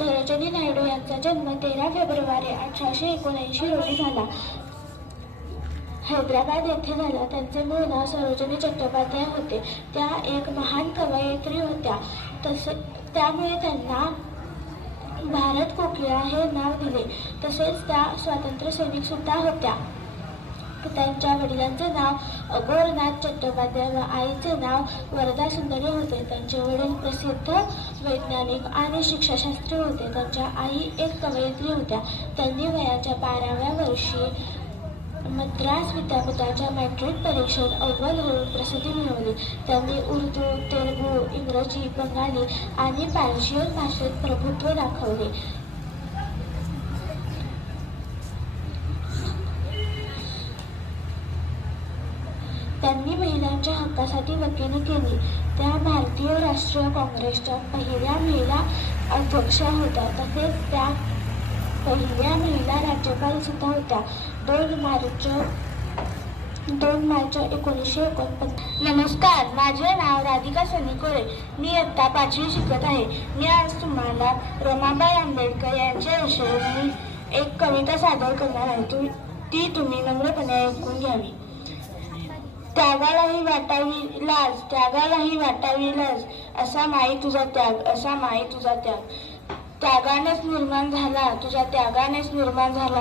सरोजिनी नायडू यांचा जन्म 13 फेब्रुवारी 1879 रोजी झाला. हैदराबाद येथे झाला. त्यांचे मूळ नाव सरोजिनी चट्टोपाध्याय होते. त्या एक महान कवयित्री होत्या. त्यामुळे त्यांना भारत कोकिळा हे नाव दिले. तसेच त्या स्वातंत्र्यसैनिक सुद्धा होत्या. त्यांच्या वडिलांचे नाव अघोरनाथ चट्टोपाध्याय व आईचे नाव वरदा सुंदरी होते. त्यांचे वडील प्रसिद्ध वैज्ञानिक आणि शिक्षाशास्त्री होते. त्यांच्या आई एक कवयित्री होत्या. त्यांनी वयाच्या 12व्या वर्षी मद्रास विद्यापीठाच्या मॅट्रिक परीक्षेत अव्वल होऊन प्रसिद्धी मिळवली. त्यांनी उर्दू, तेलुगू, इंग्रजी, बंगाली आणि पर्शियन भाषेत प्रभुत्व दाखवले. त्यांनी महिलांच्या हक्कासाठी वकिली केली. त्या भारतीय राष्ट्रीय काँग्रेसच्या पहिल्या महिला अध्यक्षा होत्या. तसेच त्या पहिल्या महिला राज्यपाल सुद्धा होत्या. 2 मार्च 1949. नमस्कार, माझे नाव राधिका सनी कोळे. मी इयत्ता 5वी शिकत आहे. मी आज तुम्हाला रमाबाई आंबेडकर यांच्याविषयी एक कविता सादर करणार आहे. ती तुम्ही नम्रपणे ऐकून घ्यावी. त्यागालाही वाटावी लाज, त्यागालाही वाटावी लाज, असा माई तुझा त्याग, असा माई तुझा त्याग. त्यागानेच निर्माण झाला, तुझ्या त्यागानेच निर्माण झाला